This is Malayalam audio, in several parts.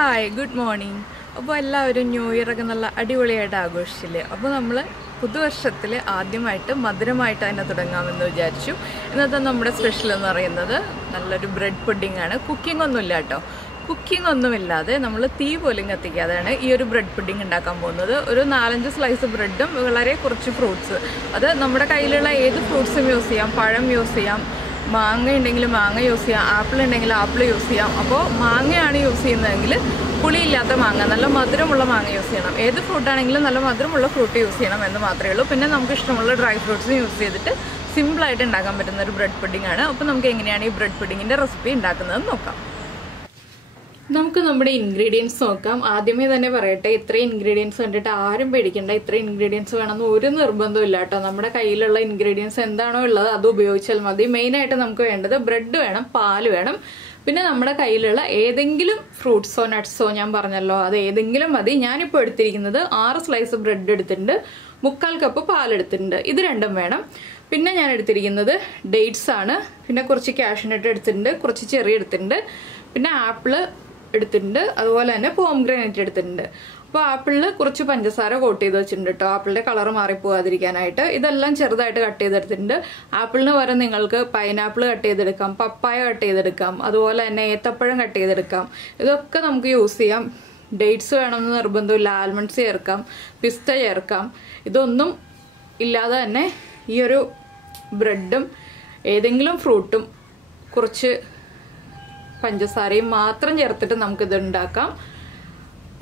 Hi good morning. അപ്പോൾ എല്ലാവരും ന്യൂ ഇയർ ഒക്കെ നല്ല അടിപൊളിയായിട്ട് ആഘോഷിച്ചില്ലേ? അപ്പോൾ നമ്മൾ പുതുവർഷത്തിൽ ആദ്യമായിട്ട് മധുരമായിട്ട് തന്നെ തുടങ്ങാമെന്ന് വിചാരിച്ചു. ഇന്നത്തെ നമ്മുടെ സ്പെഷ്യൽ എന്ന് പറയുന്നത് നല്ലൊരു ബ്രെഡ് പുഡിംഗ് ആണ്. കുക്കിംഗ് ഒന്നുമില്ല കേട്ടോ. കുക്കിംഗ് ഒന്നുമില്ലാതെ നമ്മൾ തീ പോലും കത്തിക്കാതെയാണ് ഈ ഒരു ബ്രെഡ് പുഡിംഗ് ഉണ്ടാക്കാൻ പോകുന്നത്. ഒരു 4-5 സ്ലൈസ് ബ്രെഡും വളരെ കുറച്ച് ഫ്രൂട്ട്സ്, അത് നമ്മുടെ കയ്യിലുള്ള ഏത് ഫ്രൂട്ട്സും യൂസ് ചെയ്യാം. പഴം യൂസ് ചെയ്യാം, മാങ്ങ ഉണ്ടെങ്കിൽ മാങ്ങ യൂസ് ചെയ്യാം, ആപ്പിൾ ഉണ്ടെങ്കിൽ ആപ്പിൾ യൂസ് ചെയ്യാം. അപ്പോൾ മാങ്ങയാണ് യൂസ് ചെയ്യുന്നതെങ്കിൽ പുളിയില്ലാത്ത മാങ്ങ, നല്ല മധുരമുള്ള മാങ്ങ യൂസ് ചെയ്യണം. ഏത് ഫ്രൂട്ടാണെങ്കിലും നല്ല മധുരമുള്ള ഫ്രൂട്ട് യൂസ് ചെയ്യണം എന്ന് മാത്രമേ ഉള്ളൂ. പിന്നെ നമുക്ക് ഇഷ്ടമുള്ള ഡ്രൈ ഫ്രൂട്ട്സും യൂസ് ചെയ്തിട്ട് സിമ്പിളായിട്ട് ഉണ്ടാക്കാൻ പറ്റുന്ന ഒരു ബ്രെഡ് പുഡിംഗ് ആണ്. അപ്പോൾ നമുക്ക് എങ്ങനെയാണ് ഈ ബ്രെഡ് പുഡിങ്ങിൻ്റെ റെസിപ്പി ഉണ്ടാക്കുന്നതെന്ന് നോക്കാം. നമുക്ക് നമ്മുടെ ഇൻഗ്രീഡിയൻസ് നോക്കാം. ആദ്യമേ തന്നെ പറയട്ടെ, ഇത്രയും ഇൻഗ്രീഡിയൻസ് കണ്ടിട്ട് ആരും പേടിക്കണ്ട. ഇത്രയും ഇൻഗ്രീഡിയൻസ് വേണമെന്ന് ഒരു നിർബന്ധമില്ല കേട്ടോ. നമ്മുടെ കയ്യിലുള്ള ഇൻഗ്രീഡിയൻസ് എന്താണോ ഉള്ളത് അത് ഉപയോഗിച്ചാൽ മതി. മെയിനായിട്ട് നമുക്ക് വേണ്ടത് ബ്രെഡ് വേണം, പാല് വേണം, പിന്നെ നമ്മുടെ കയ്യിലുള്ള ഏതെങ്കിലും ഫ്രൂട്ട്സോ നട്ട്സോ ഞാൻ പറഞ്ഞല്ലോ അത് ഏതെങ്കിലും മതി. ഞാനിപ്പോൾ എടുത്തിരിക്കുന്നത് 6 സ്ലൈസ് ബ്രെഡ് എടുത്തിട്ടുണ്ട്, 3/4 കപ്പ് പാലെടുത്തിട്ടുണ്ട്. ഇത് രണ്ടും വേണം. പിന്നെ ഞാൻ എടുത്തിരിക്കുന്നത് ഡേറ്റ്സ് ആണ്, പിന്നെ കുറച്ച് കാഷ്യൂനട്ട് എടുത്തിട്ടുണ്ട്, കുറച്ച് ചെറി എടുത്തിട്ടുണ്ട്, പിന്നെ ആപ്പിള് എടുത്തിട്ടുണ്ട്, അതുപോലെ തന്നെ പോംഗ്രാനൈറ്റ് എടുത്തിട്ടുണ്ട്. അപ്പോൾ ആപ്പിളിൽ കുറച്ച് പഞ്ചസാര കോട്ട് ചെയ്ത് വെച്ചിട്ടുണ്ട് കേട്ടോ, ആപ്പിളിന്റെ കളർ മാറിപ്പോകാതിരിക്കാനായിട്ട്. ഇതെല്ലാം ചെറുതായിട്ട് കട്ട് ചെയ്തെടുത്തിട്ടുണ്ട്. ആപ്പിളിന് പകരം നിങ്ങൾക്ക് പൈനാപ്പിൾ കട്ട് ചെയ്തെടുക്കാം, പപ്പായ കട്ട് ചെയ്തെടുക്കാം, അതുപോലെ തന്നെ ഏത്തപ്പഴം കട്ട് ചെയ്തെടുക്കാം. ഇതൊക്കെ നമുക്ക് യൂസ് ചെയ്യാം. ഡേറ്റ്സ് വേണമെന്ന് നിർബന്ധമില്ല, ആൽമണ്ട്സ് ചേർക്കാം, പിസ്ത ചേർക്കാം. ഇതൊന്നും ഇല്ലാതെ തന്നെ ഈ ഒരു ബ്രെഡും ഏതെങ്കിലും ഫ്രൂട്ടും കുറച്ച് പഞ്ചസാരയും മാത്രം ചേർത്തിട്ട് നമുക്കിത് ഉണ്ടാക്കാം.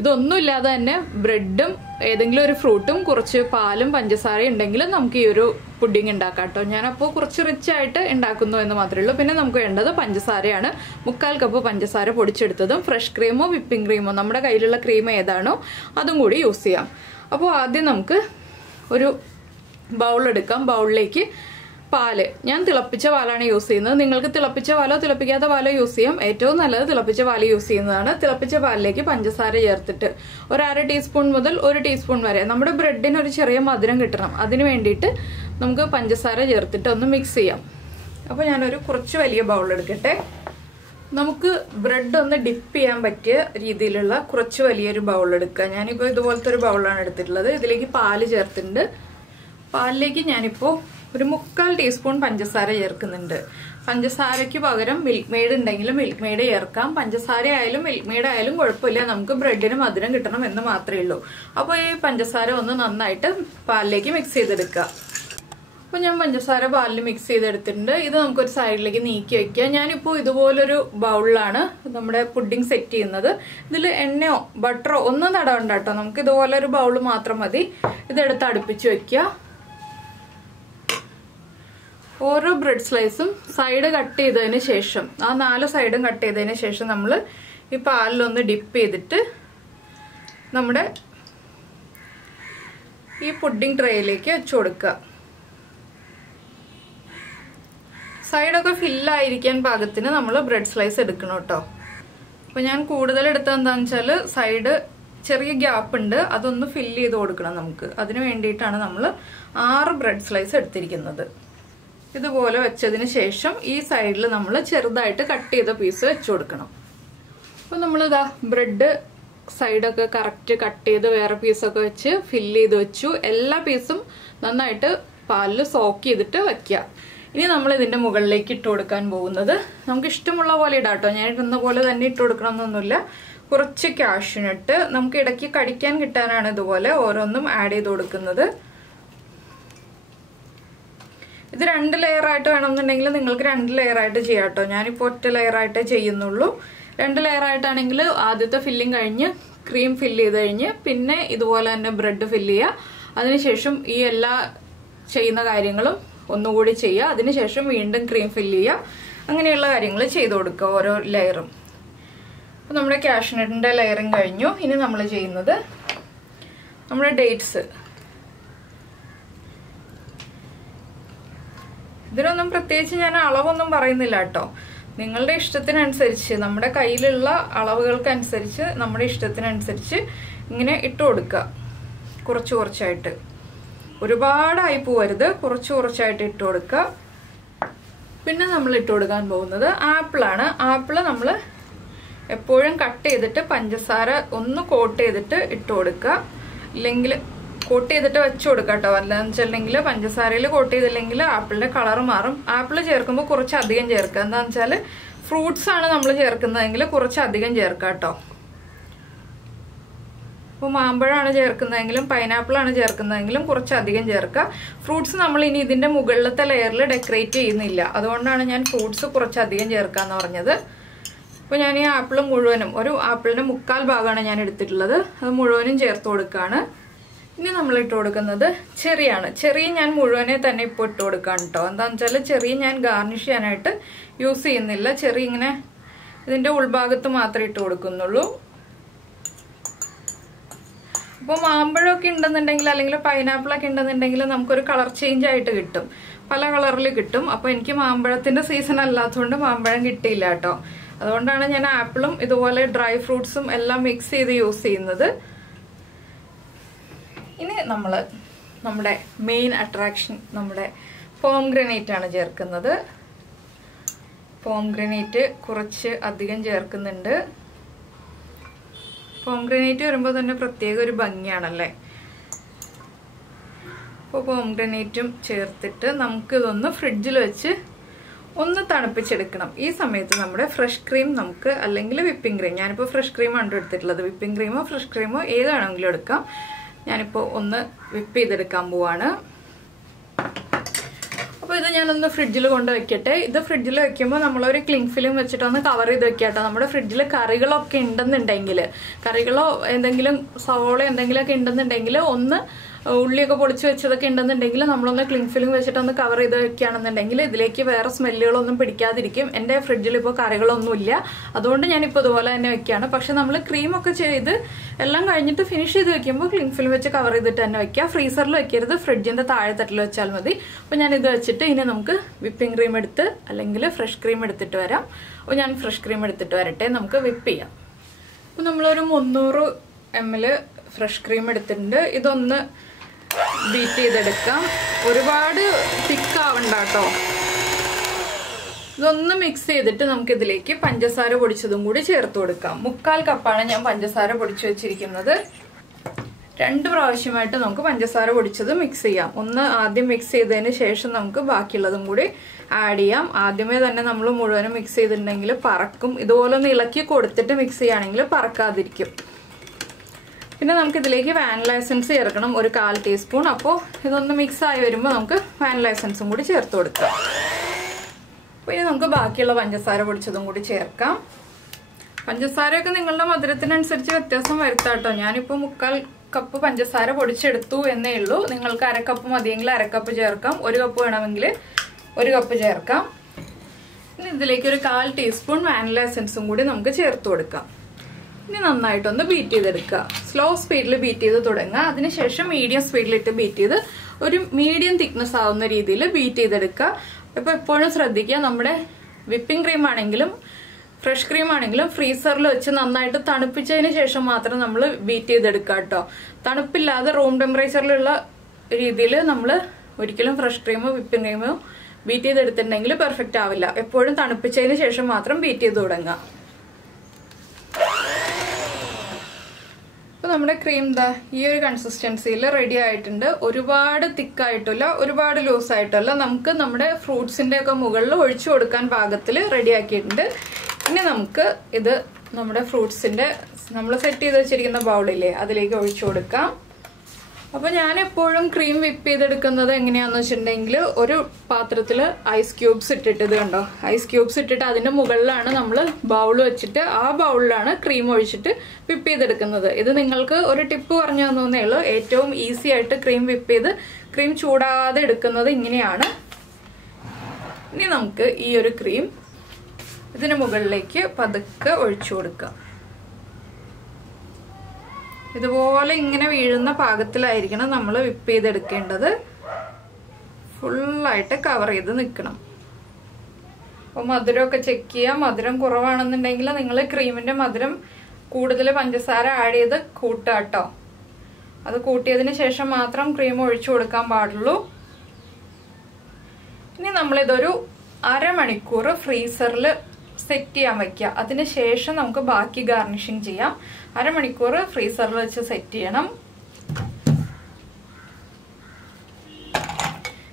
ഇതൊന്നുമില്ലാതെ തന്നെ ബ്രെഡും ഏതെങ്കിലും ഒരു ഫ്രൂട്ടും കുറച്ച് പാലും പഞ്ചസാരയും ഉണ്ടെങ്കിൽ നമുക്ക് ഈ ഒരു പുഡിംഗ് ഉണ്ടാക്കാം കേട്ടോ. ഞാനപ്പോൾ കുറച്ച് റിച്ച് ആയിട്ട് ഉണ്ടാക്കുന്നു എന്ന് മാത്രമേ ഉള്ളൂ. പിന്നെ നമുക്ക് വേണ്ടത് പഞ്ചസാരയാണ്. 3/4 കപ്പ് പഞ്ചസാര പൊടിച്ചെടുത്തതും ഫ്രഷ് ക്രീമോ വിപ്പിംഗ് ക്രീമോ നമ്മുടെ കയ്യിലുള്ള ക്രീം ഏതാണോ അതും കൂടി യൂസ് ചെയ്യാം. അപ്പോൾ ആദ്യം നമുക്ക് ഒരു ബൗൾ എടുക്കാം. ബൗളിലേക്ക് പാല്, ഞാൻ തിളപ്പിച്ച പാലാണ് യൂസ് ചെയ്യുന്നത്. നിങ്ങൾക്ക് തിളപ്പിച്ച പാലോ തിളപ്പിക്കാത്ത പാലോ യൂസ് ചെയ്യാം. ഏറ്റവും നല്ലത് തിളപ്പിച്ച പാല് യൂസ് ചെയ്യുന്നതാണ്. തിളപ്പിച്ച പാലിലേക്ക് പഞ്ചസാര ചേർത്തിട്ട് ഒരു 1/2 ടീസ്പൂൺ മുതൽ 1 ടീസ്പൂൺ വരെ, നമ്മുടെ ബ്രെഡിന് ഒരു ചെറിയ മധുരം കിട്ടണം, അതിന് വേണ്ടിയിട്ട് നമുക്ക് പഞ്ചസാര ചേർത്തിട്ട് ഒന്ന് മിക്സ് ചെയ്യാം. അപ്പോൾ ഞാനൊരു കുറച്ച് വലിയ ബൗൾ എടുക്കട്ടെ. നമുക്ക് ബ്രെഡ് ഒന്ന് ഡിപ്പ് ചെയ്യാൻ പറ്റിയ രീതിയിലുള്ള കുറച്ച് വലിയൊരു ബൗൾ എടുക്കുക. ഞാനിപ്പോൾ ഇതുപോലത്തെ ഒരു ബൗളാണ് എടുത്തിട്ടുള്ളത്. ഇതിലേക്ക് പാല് ചേർത്തിട്ടുണ്ട്. പാലിലേക്ക് ഞാനിപ്പോൾ ഒരു 3/4 ടീസ്പൂൺ പഞ്ചസാര ചേർക്കുന്നുണ്ട്. പഞ്ചസാരയ്ക്ക് പകരം മിൽക്ക് മെയ്ഡ് ഉണ്ടെങ്കിലും മിൽക്ക് മെയ്ഡ് ചേർക്കാം. പഞ്ചസാര ആയാലും മിൽക്ക് മെയ്ഡ് ആയാലും കുഴപ്പമില്ല, നമുക്ക് ബ്രെഡിന് മധുരം കിട്ടണം എന്ന് മാത്രമേ ഉള്ളൂ. അപ്പോൾ ഈ പഞ്ചസാര ഒന്ന് നന്നായിട്ട് പാലിലേക്ക് മിക്സ് ചെയ്തെടുക്കുക. അപ്പോൾ ഞാൻ പഞ്ചസാര പാലിൽ മിക്സ് ചെയ്തെടുത്തിട്ടുണ്ട്. ഇത് നമുക്കൊരു സൈഡിലേക്ക് നീക്കി വയ്ക്കുക. ഞാനിപ്പോൾ ഇതുപോലൊരു ബൗളിലാണ് നമ്മുടെ പുഡിംഗ് സെറ്റ് ചെയ്യുന്നത്. ഇതിൽ എണ്ണയോ ബട്ടറോ ഒന്നും തടവണ്ട കേട്ടോ, നമുക്ക് ഇതുപോലൊരു ബൗൾ മാത്രം മതി. ഇതെടുത്ത് അടുപ്പിച്ച് വയ്ക്കുക. ഓരോ ബ്രെഡ് സ്ലൈസും സൈഡ് കട്ട് ചെയ്തതിന് ശേഷം, ആ 4 സൈഡും കട്ട് ചെയ്തതിന് ശേഷം നമ്മൾ ഈ പാലിലൊന്ന് ഡിപ്പ് ചെയ്തിട്ട് നമ്മുടെ ഈ പുഡിംഗ് ട്രേയിലേക്ക് വെച്ചു കൊടുക്കുക. സൈഡൊക്കെ ഫില്ലായിരിക്കാൻ പാകത്തിന് നമ്മൾ ബ്രെഡ് സ്ലൈസ് എടുക്കണം കേട്ടോ. അപ്പോൾ ഞാൻ കൂടുതൽ എടുത്തത് എന്താണെന്ന് വെച്ചാൽ സൈഡ് ചെറിയ ഗ്യാപ്പ് ഉണ്ട്, അതൊന്ന് ഫില്ല് ചെയ്ത് കൊടുക്കണം നമുക്ക്. അതിന് വേണ്ടിയിട്ടാണ് നമ്മൾ 6 ബ്രെഡ് സ്ലൈസ് എടുത്തിരിക്കുന്നത്. ഇതുപോലെ വെച്ചതിന് ശേഷം ഈ സൈഡിൽ നമ്മൾ ചെറുതായിട്ട് കട്ട് ചെയ്ത പീസ് വെച്ചു കൊടുക്കണം. അപ്പോൾ നമ്മളിതാ ബ്രെഡ് സൈഡൊക്കെ കറക്റ്റ് കട്ട് ചെയ്ത് വേറെ പീസൊക്കെ വെച്ച് ഫില്ല് ചെയ്ത് വെച്ചു. എല്ലാ പീസും നന്നായിട്ട് പാലിൽ സോക്ക് ചെയ്തിട്ട് വയ്ക്കുക. ഇനി നമ്മൾ ഇതിന്റെ മുകളിലേക്ക് ഇട്ട് കൊടുക്കാൻ പോകുന്നത്, നമുക്ക് ഇഷ്ടമുള്ള പോലെ ഇടാം കേട്ടോ. ഞാൻ ഇടുന്ന പോലെ തന്നെ ഇട്ട് കൊടുക്കണം എന്നൊന്നുമില്ല. കുറച്ച് കാഷ്യൂനട്ട്, നമുക്ക് ഇടയ്ക്ക് കടിക്കാൻ കിട്ടാനാണ് ഇതുപോലെ ഓരോന്നും ആഡ് ചെയ്ത് കൊടുക്കുന്നത്. ഇത് 2 ലെയറായിട്ട് വേണമെന്നുണ്ടെങ്കിൽ നിങ്ങൾക്ക് 2 ലെയറായിട്ട് ചെയ്യാം കേട്ടോ. ഞാനിപ്പോൾ ഒറ്റ ലെയറായിട്ടേ ചെയ്യുന്നുള്ളൂ. 2 ലെയറായിട്ടാണെങ്കിൽ ആദ്യത്തെ ഫില്ലിങ് കഴിഞ്ഞ് ക്രീം ഫില്ല് ചെയ്ത് കഴിഞ്ഞ് പിന്നെ ഇതുപോലെ തന്നെ ബ്രെഡ് ഫില്ല് ചെയ്യുക. അതിനുശേഷം ഈ എല്ലാ ചെയ്യുന്ന കാര്യങ്ങളും ഒന്നുകൂടി ചെയ്യുക. അതിനുശേഷം വീണ്ടും ക്രീം ഫില്ല് ചെയ്യുക. അങ്ങനെയുള്ള കാര്യങ്ങൾ ചെയ്ത് കൊടുക്കുക ഓരോ ലെയറും. അപ്പോൾ നമ്മുടെ കാഷ്യൂനട്ടിൻ്റെ ലെയറും കഴിഞ്ഞു. ഇനി നമ്മൾ ചെയ്യുന്നത് നമ്മുടെ ഡേറ്റ്സ്. ഇതിനൊന്നും പ്രത്യേകിച്ച് ഞാൻ അളവൊന്നും പറയുന്നില്ല കേട്ടോ. നിങ്ങളുടെ ഇഷ്ടത്തിനനുസരിച്ച്, നമ്മുടെ കയ്യിലുള്ള അളവുകൾക്കനുസരിച്ച്, നമ്മുടെ ഇഷ്ടത്തിനനുസരിച്ച് ഇങ്ങനെ ഇട്ട് കൊടുക്കുക. കുറച്ച് കുറച്ചായിട്ട്, ഒരുപാടായി പോവരുത്, കുറച്ച് കുറച്ചായിട്ട് ഇട്ട് കൊടുക്കുക. പിന്നെ നമ്മൾ ഇട്ട് കൊടുക്കാൻ പോകുന്നത് ആപ്പിളാണ്. ആപ്പിള് നമ്മൾ എപ്പോഴും കട്ട് ചെയ്തിട്ട് പഞ്ചസാര ഒന്ന് കോട്ട് ചെയ്തിട്ട് ഇട്ട് കൊടുക്കുക. ഇല്ലെങ്കിൽ കോട്ട് ചെയ്തിട്ട് വെച്ച് കൊടുക്കുക കേട്ടോ. അല്ലാന്ന് വെച്ചിട്ടുണ്ടെങ്കിൽ പഞ്ചസാരയിൽ കോട്ട് ചെയ്തില്ലെങ്കിൽ ആപ്പിളിന്റെ കളർ മാറും. ആപ്പിൾ ചേർക്കുമ്പോൾ കുറച്ച് അധികം ചേർക്കുക. എന്താണെന്ന് വെച്ചാൽ ഫ്രൂട്ട്സ് ആണ് നമ്മൾ ചേർക്കുന്നതെങ്കിൽ കുറച്ച് അധികം ചേർക്കുക കേട്ടോ. അപ്പോൾ മാമ്പഴമാണ് ചേർക്കുന്നതെങ്കിലും പൈനാപ്പിളാണ് ചേർക്കുന്നതെങ്കിലും കുറച്ച് അധികം ചേർക്കുക. ഫ്രൂട്ട്സ് നമ്മൾ ഇനി ഇതിന്റെ മുകളിലത്തെ ലെയറിൽ ഡെക്കറേറ്റ് ചെയ്യുന്നില്ല, അതുകൊണ്ടാണ് ഞാൻ ഫ്രൂട്ട്സ് കുറച്ച് അധികം ചേർക്കാന്ന് പറഞ്ഞത്. അപ്പോൾ ഞാൻ ഈ ആപ്പിൾ മുഴുവനും, ഒരു ആപ്പിളിന്റെ 1/4 ഭാഗമാണ് ഞാൻ എടുത്തിട്ടുള്ളത്, അത് മുഴുവനും ചേർത്ത് കൊടുക്കുകയാണ്. ഇനി നമ്മൾ ഇട്ട് കൊടുക്കുന്നത് ചെറിയാണ്. ചെറിയ ഞാൻ മുഴുവനെ തന്നെ ഇപ്പോൾ ഇട്ട് കൊടുക്കുകയാണ് കേട്ടോ. എന്താണെന്ന് വെച്ചാൽ ചെറിയ ഞാൻ ഗാർണിഷ് ചെയ്യാനായിട്ട് യൂസ് ചെയ്യുന്നില്ല. ചെറിയ ഇങ്ങനെ ഇതിന്റെ ഉൾഭാഗത്ത് മാത്രമേ ഇട്ട് കൊടുക്കുന്നുള്ളൂ. അപ്പോൾ മാമ്പഴമൊക്കെ ഉണ്ടെന്നുണ്ടെങ്കിൽ അല്ലെങ്കിൽ പൈനാപ്പിളൊക്കെ ഉണ്ടെന്നുണ്ടെങ്കിൽ നമുക്കൊരു കളർ ചേഞ്ച് ആയിട്ട് കിട്ടും, പല കളറിൽ കിട്ടും. അപ്പോൾ എനിക്ക് മാമ്പഴത്തിന്റെ സീസൺ അല്ലാത്തതുകൊണ്ട് മാമ്പഴം കിട്ടിയില്ല കേട്ടോ. അതുകൊണ്ടാണ് ഞാൻ ആപ്പിളും ഇതുപോലെ ഡ്രൈ ഫ്രൂട്ട്സും എല്ലാം മിക്സ് ചെയ്ത് യൂസ് ചെയ്യുന്നത്. ഇനി നമ്മുടെ മെയിൻ അട്രാക്ഷൻ നമ്മുടെ പോംഗ്രനേറ്റ് ആണ് ചേർക്കുന്നത്. പോംഗ്രനേറ്റ് കുറച്ച് അധികം ചേർക്കുന്നുണ്ട്. പോംഗ്രനേറ്റ് വരുമ്പോൾ തന്നെ പ്രത്യേക ഒരു ഭംഗിയാണല്ലേ. അപ്പോൾ പോംഗ്രനേറ്റും ചേർത്തിട്ട് നമുക്കിതൊന്ന് ഫ്രിഡ്ജിൽ വെച്ച് ഒന്ന് തണുപ്പിച്ചെടുക്കണം. ഈ സമയത്ത് നമ്മുടെ ഫ്രഷ് ക്രീം നമുക്ക്, അല്ലെങ്കിൽ വിപ്പിംഗ് ക്രീം, ഞാനിപ്പോൾ ഫ്രഷ് ക്രീമാണ് എടുത്തിട്ടുള്ളത്. വിപ്പിംഗ് ക്രീമോ ഫ്രഷ് ക്രീമോ ഏതാണെങ്കിലും എടുക്കാം. ഞാനിപ്പോൾ ഒന്ന് വിപ്പ് ചെയ്തെടുക്കാൻ പോവാണ്. അപ്പോൾ ഇത് ഞാനൊന്ന് ഫ്രിഡ്ജിൽ കൊണ്ട് വെക്കട്ടെ. ഇത് ഫ്രിഡ്ജിൽ വെക്കുമ്പോൾ നമ്മളൊരു ക്ലിംഗ് ഫിലിം വെച്ചിട്ടൊന്ന് കവർ ചെയ്ത് വെക്കാട്ടോ. നമ്മുടെ ഫ്രിഡ്ജിൽ കറികളൊക്കെ ഉണ്ടെന്നുണ്ടെങ്കിൽ, കറികളോ എന്തെങ്കിലും സവോള എന്തെങ്കിലുമൊക്കെ ഉണ്ടെന്നുണ്ടെങ്കിൽ, ഒന്ന് ഉള്ളിയൊക്കെ പൊടിച്ച് വെച്ചതൊക്കെ ഉണ്ടെന്നുണ്ടെങ്കിൽ നമ്മളൊന്ന് ക്ലിംഗ് ഫിലിം വെച്ചിട്ടൊന്ന് കവർ ചെയ്ത് വെക്കുകയാണെന്നുണ്ടെങ്കിൽ ഇതിലേക്ക് വേറെ സ്മെല്ലുകളൊന്നും പിടിക്കാതിരിക്കും. എൻ്റെ ഫ്രിഡ്ജിൽ ഇപ്പോൾ കറികളൊന്നുമില്ല, അതുകൊണ്ട് ഞാനിപ്പോൾ ഇതുപോലെ തന്നെ വെക്കുകയാണ്. പക്ഷെ നമ്മൾ ക്രീമൊക്കെ ചെയ്ത് എല്ലാം കഴിഞ്ഞിട്ട് ഫിനിഷ് ചെയ്ത് വെക്കുമ്പോൾ ക്ലിംഗ് ഫിലിം വെച്ച് കവർ ചെയ്തിട്ട് തന്നെ വെക്കുക. ഫ്രീസറിൽ വെക്കരുത്, ഫ്രിഡ്ജിന്റെ താഴെ തട്ടിൽ വെച്ചാൽ മതി. അപ്പോൾ ഞാൻ ഇത് വെച്ചിട്ട് ഇനി നമുക്ക് വിപ്പിംഗ് ക്രീം എടുത്ത് അല്ലെങ്കിൽ ഫ്രഷ് ക്രീം എടുത്തിട്ട് വരാം. അപ്പോൾ ഞാൻ ഫ്രഷ് ക്രീം എടുത്തിട്ട് വരട്ടെ, നമുക്ക് വിപ്പ് ചെയ്യാം. അപ്പോൾ നമ്മളൊരു 300 ml ഫ്രഷ് ക്രീം എടുത്തിട്ടുണ്ട്. ഇതൊന്ന് ബീറ്റ് ചെയ്തെടുക്കാം. ഒരുപാട് തിക്ക് ആവണ്ട കേട്ടോ. ഇതൊന്ന് മിക്സ് ചെയ്തിട്ട് നമുക്ക് ഇതിലേക്ക് പഞ്ചസാര പൊടിച്ചതും കൂടി ചേർത്ത് കൊടുക്കാം. 1/4 കപ്പാണ് ഞാൻ പഞ്ചസാര പൊടിച്ചു വെച്ചിരിക്കുന്നത്. 2 പ്രാവശ്യമായിട്ട് നമുക്ക് പഞ്ചസാര പൊടിച്ചത് മിക്സ് ചെയ്യാം. ഒന്ന് ആദ്യം മിക്സ് ചെയ്തതിന് ശേഷം നമുക്ക് ബാക്കിയുള്ളതും കൂടി ആഡ് ചെയ്യാം. ആദ്യമേ തന്നെ നമ്മൾ മുഴുവനും മിക്സ് ചെയ്തിട്ടുണ്ടെങ്കിൽ പറക്കും. ഇതുപോലെ ഒന്ന് ഇളക്കി കൊടുത്തിട്ട് മിക്സ് ചെയ്യുകയാണെങ്കിൽ പറക്കാതിരിക്കും. പിന്നെ നമുക്ക് ഇതിലേക്ക് വാനില എസൻസ് ചേർക്കണം, ഒരു 1/4 ടീസ്പൂൺ. അപ്പോൾ ഇതൊന്ന് മിക്സ് ആയി വരുമ്പോൾ നമുക്ക് വാനില എസൻസും കൂടി ചേർത്ത് കൊടുക്കാം. അപ്പോൾ ഇനി നമുക്ക് ബാക്കിയുള്ള പഞ്ചസാര പൊടിച്ചതും കൂടി ചേർക്കാം. പഞ്ചസാരയൊക്കെ നിങ്ങളുടെ മധുരത്തിനനുസരിച്ച് വ്യത്യാസം വരുത്താട്ടോ. ഞാനിപ്പോൾ 1/4 കപ്പ് പഞ്ചസാര പൊടിച്ചെടുത്തു എന്നേ ഉള്ളൂ. നിങ്ങൾക്ക് 1/2 കപ്പ് മതിയെങ്കിൽ 1/2 കപ്പ് ചേർക്കാം, 1 കപ്പ് വേണമെങ്കിൽ 1 കപ്പ് ചേർക്കാം. ഇനി ഇതിലേക്ക് ഒരു 1/4 ടീസ്പൂൺ വാനില എസൻസും കൂടി നമുക്ക് ചേർത്ത് കൊടുക്കാം. ഇനി നന്നായിട്ടൊന്ന് ബീറ്റ് ചെയ്തെടുക്കുക. സ്ലോ സ്പീഡിൽ ബീറ്റ് ചെയ്ത് തുടങ്ങുക. അതിനുശേഷം മീഡിയം സ്പീഡിലിട്ട് ബീറ്റ് ചെയ്ത് ഒരു മീഡിയം തിക്നെസ് ആവുന്ന രീതിയിൽ ബീറ്റ് ചെയ്തെടുക്കുക. അപ്പോൾ എപ്പോഴും ശ്രദ്ധിക്കുക, നമ്മുടെ വിപ്പിംഗ് ക്രീം ആണെങ്കിലും ഫ്രഷ് ക്രീം ആണെങ്കിലും ഫ്രീസറിൽ വെച്ച് നന്നായിട്ട് തണുപ്പിച്ചതിന് ശേഷം മാത്രം നമ്മൾ ബീറ്റ് ചെയ്തെടുക്കുക കേട്ടോ. തണുപ്പില്ലാതെ റൂം ടെമ്പറേച്ചറിലുള്ള രീതിയിൽ നമ്മൾ ഒരിക്കലും ഫ്രഷ് ക്രീമോ വിപ്പിംഗ് ക്രീമോ ബീറ്റ് ചെയ്തെടുത്തിട്ടുണ്ടെങ്കിൽ പെർഫെക്റ്റ് ആവില്ല. എപ്പോഴും തണുപ്പിച്ചതിന് ശേഷം മാത്രം ബീറ്റ് ചെയ്ത് തുടങ്ങുക. അപ്പോൾ നമ്മുടെ ക്രീം ഈ ഒരു കൺസിസ്റ്റൻസിയിൽ റെഡി ആയിട്ടുണ്ട്. ഒരുപാട് തിക്കായിട്ടില്ല, ഒരുപാട് ലൂസ് ആയിട്ടല്ല. നമുക്ക് നമ്മുടെ ഫ്രൂട്ട്സിന്റെ ഒക്കെ മുകളിൽ ഒഴിച്ചു കൊടുക്കാൻ പാകത്തിൽ റെഡി ആക്കിയിട്ടുണ്ട്. ഇനി നമുക്ക് ഇത് നമ്മുടെ ഫ്രൂട്ട്സിന്റെ നമ്മൾ സെറ്റ് ചെയ്ത് വെച്ചിരിക്കുന്ന ബൗളില്ലേ അതിലേക്ക് ഒഴിച്ചു കൊടുക്കാം. അപ്പോൾ ഞാൻ എപ്പോഴും ക്രീം വിപ്പ് ചെയ്തെടുക്കുന്നത് എങ്ങനെയാണെന്ന് വെച്ചിട്ടുണ്ടെങ്കിൽ ഒരു പാത്രത്തിൽ ഐസ് ക്യൂബ്സ് ഇട്ടിട്ട്, ഇത് കണ്ടോ, ഐസ് ക്യൂബ്സ് ഇട്ടിട്ട് അതിന്റെ മുകളിലാണ് നമ്മൾ ബൗൾ വെച്ചിട്ട് ആ ബൗളിലാണ് ക്രീം ഒഴിച്ചിട്ട് വിപ്പ് ചെയ്തെടുക്കുന്നത്. ഇത് നിങ്ങൾക്ക് ഒരു ടിപ്പ് പറഞ്ഞു തന്നേ ഉള്ളൂ. ഏറ്റവും ഈസി ആയിട്ട് ക്രീം വിപ്പ് ചെയ്ത് ക്രീം ചൂടാതെ എടുക്കുന്നത് ഇങ്ങനെയാണ്. ഇനി നമുക്ക് ഈ ഒരു ക്രീം ഇതിന് മുകളിലേക്ക് പതുക്കെ ഒഴിച്ചു കൊടുക്കാം. ഇതുപോലെ ഇങ്ങനെ വീഴുന്ന പാകത്തിലായിരിക്കണം നമ്മൾ വിപ്പ് ചെയ്തെടുക്കേണ്ടത്. ഫുള്ളായിട്ട് കവർ ചെയ്ത് നിൽക്കണം. അപ്പോൾ മധുരമൊക്കെ ചെക്ക് ചെയ്യാം. മധുരം കുറവാണെന്നുണ്ടെങ്കിൽ നിങ്ങൾ ക്രീമിന്റെ മധുരം കൂടുതൽ പഞ്ചസാര ആഡ് ചെയ്ത് കൂട്ടുക കേട്ടോ. അത് കൂട്ടിയതിന് ശേഷം മാത്രം ക്രീം ഒഴിച്ചു കൊടുക്കാൻ പാടുള്ളൂ. ഇനി നമ്മളിതൊരു 1/2 മണിക്കൂർ ഫ്രീസറിൽ സെറ്റ് ചെയ്യാൻ വയ്ക്കുക. അതിനുശേഷം നമുക്ക് ബാക്കി ഗാർണിഷിങ് ചെയ്യാം. അരമണിക്കൂർ ഫ്രീസറിൽ വെച്ച് സെറ്റ് ചെയ്യണം.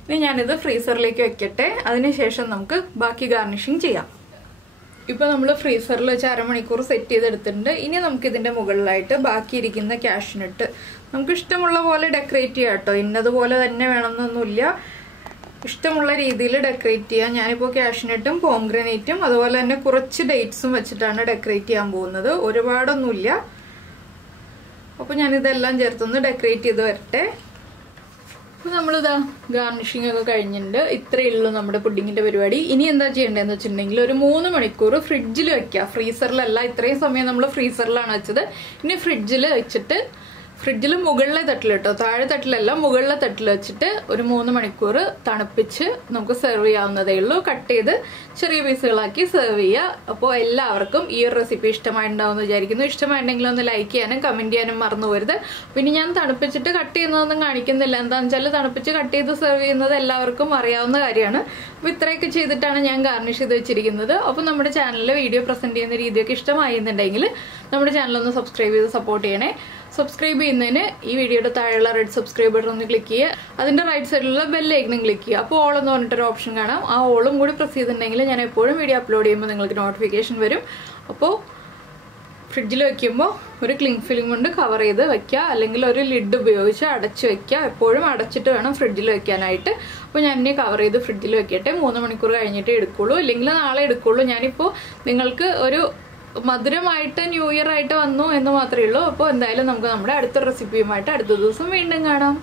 ഇനി ഞാനിത് ഫ്രീസറിലേക്ക് വെക്കട്ടെ. അതിനുശേഷം നമുക്ക് ബാക്കി ഗാർണിഷിങ് ചെയ്യാം. ഇപ്പോൾ നമ്മൾ ഫ്രീസറിൽ വെച്ച് അരമണിക്കൂർ സെറ്റ് ചെയ്തെടുത്തിട്ടുണ്ട്. ഇനി നമുക്ക് ഇതിൻ്റെ മുകളിലായിട്ട് ബാക്കിയിരിക്കുന്ന കാഷ്നട്ട് നമുക്ക് ഇഷ്ടമുള്ള പോലെ ഡെക്കറേറ്റ് ചെയ്യാം കേട്ടോ. ഇന്നതുപോലെ തന്നെ വേണമെന്നൊന്നുമില്ല, ഇഷ്ടമുള്ള രീതിയിൽ ഡെക്കറേറ്റ് ചെയ്യാം. ഞാനിപ്പോൾ കാഷ്നട്ടും പോംഗ്രനേറ്റും അതുപോലെ തന്നെ കുറച്ച് ഡേറ്റ്സും വെച്ചിട്ടാണ് ഡെക്കറേറ്റ് ചെയ്യാൻ പോകുന്നത്. ഒരുപാടൊന്നുമില്ല. അപ്പോൾ ഞാനിതെല്ലാം ചേർത്തൊന്ന് ഡെക്കറേറ്റ് ചെയ്ത് വരട്ടെ. അപ്പോൾ നമ്മളിതാ ഗാർണിഷിംഗ് ഒക്കെ കഴിഞ്ഞിട്ടുണ്ട്. ഇത്രയേ ഉള്ളൂ നമ്മുടെ പുഡിങ്ങിന്റെ പരിപാടി. ഇനി എന്താ ചെയ്യേണ്ടതെന്ന് വെച്ചിട്ടുണ്ടെങ്കിൽ ഒരു 3 മണിക്കൂർ ഫ്രിഡ്ജിൽ വെക്കുക. ഫ്രീസറിലല്ല, ഇത്രയും സമയം നമ്മൾ ഫ്രീസറിലാണ് വെച്ചത്. ഇനി ഫ്രിഡ്ജിൽ വെച്ചിട്ട്, ഫ്രിഡ്ജിൽ മുകളിലെ തട്ടിൽ കേട്ടോ, താഴെ തട്ടിലല്ല മുകളിലെ തട്ടിൽ വെച്ചിട്ട് ഒരു 3 മണിക്കൂർ തണുപ്പിച്ച് നമുക്ക് സെർവ് ചെയ്യാവുന്നതേ ഉള്ളൂ. കട്ട് ചെയ്ത് ചെറിയ പീസുകളാക്കി സെർവ് ചെയ്യുക. അപ്പോൾ എല്ലാവർക്കും ഈ ഒരു റെസിപ്പി ഇഷ്ടമായിട്ടുണ്ടാവുമെന്ന് വിചാരിക്കുന്നു. ഇഷ്ടമായിട്ടുണ്ടെങ്കിൽ ഒന്ന് ലൈക്ക് ചെയ്യാനും കമന്റ് ചെയ്യാനും മറന്നു പോരുത്. പിന്നെ ഞാൻ തണുപ്പിച്ചിട്ട് കട്ട് ചെയ്യുന്നതൊന്നും കാണിക്കുന്നില്ല. എന്താണെന്ന് വെച്ചാൽ തണുപ്പിച്ച് കട്ട് ചെയ്ത് സെർവ് ചെയ്യുന്നത് എല്ലാവർക്കും അറിയാവുന്ന കാര്യമാണ്. അപ്പോൾ ഇത്രയൊക്കെ ചെയ്തിട്ടാണ് ഞാൻ ഗാർണിഷ് ചെയ്ത് വെച്ചിരിക്കുന്നത്. അപ്പോൾ നമ്മുടെ ചാനലിൽ വീഡിയോ പ്രസന്റ് ചെയ്യുന്ന രീതിയൊക്കെ ഇഷ്ടമായിരുന്നുണ്ടെങ്കിൽ നമ്മുടെ ചാനലൊന്ന് സബ്സ്ക്രൈബ് ചെയ്ത് സപ്പോർട്ട് ചെയ്യണേ. സബ്സ്ക്രൈബ് ചെയ്യുന്നതിന് ഈ വീഡിയോയുടെ താഴെയുള്ള റെഡ് സബ്സ്ക്രൈബ് ബട്ടൺ ഒന്ന് ക്ലിക്ക് ചെയ്യുക. അതിന്റെ റൈറ്റ് സൈഡിലുള്ള ബെൽ ഐക്കണും ക്ലിക്ക് ചെയ്യുക. അപ്പോൾ ഓൾ എന്ന് പറഞ്ഞിട്ടൊരു ഓപ്ഷൻ കാണാം. ആ ഓളും കൂടി പ്രസ് ചെയ്തിട്ടുണ്ടെങ്കിൽ ഞാൻ എപ്പോഴും വീഡിയോ അപ്ലോഡ് ചെയ്യുമ്പോൾ നിങ്ങൾക്ക് നോട്ടിഫിക്കേഷൻ വരും. അപ്പോൾ ഫ്രിഡ്ജിൽ വെക്കുമ്പോൾ ഒരു ക്ലിംഗ് ഫിലിം കൊണ്ട് കവർ ചെയ്ത് വെക്കുക, അല്ലെങ്കിൽ ഒരു ലിഡ് ഉപയോഗിച്ച് അടച്ച് വെക്കുക. എപ്പോഴും അടച്ചിട്ട് വേണം ഫ്രിഡ്ജിൽ വെക്കാനായിട്ട്. അപ്പോൾ ഞാൻ ഇനി കവർ ചെയ്ത് ഫ്രിഡ്ജിൽ വെക്കട്ടെ. 3 മണിക്കൂർ കഴിഞ്ഞിട്ടേ എടുക്കുള്ളൂ, ഇല്ലെങ്കിൽ നാളെ എടുക്കുള്ളൂ. ഞാനിപ്പോൾ നിങ്ങൾക്ക് ഒരു മധുരമായിട്ട് ന്യൂ ഇയർ ആയിട്ട് വന്നു എന്ന് മാത്രമേ ഉള്ളൂ. അപ്പോൾ എന്തായാലും നമുക്ക് നമ്മുടെ അടുത്ത റെസിപ്പിയുമായിട്ട് അടുത്ത ദിവസം വീണ്ടും കാണാം.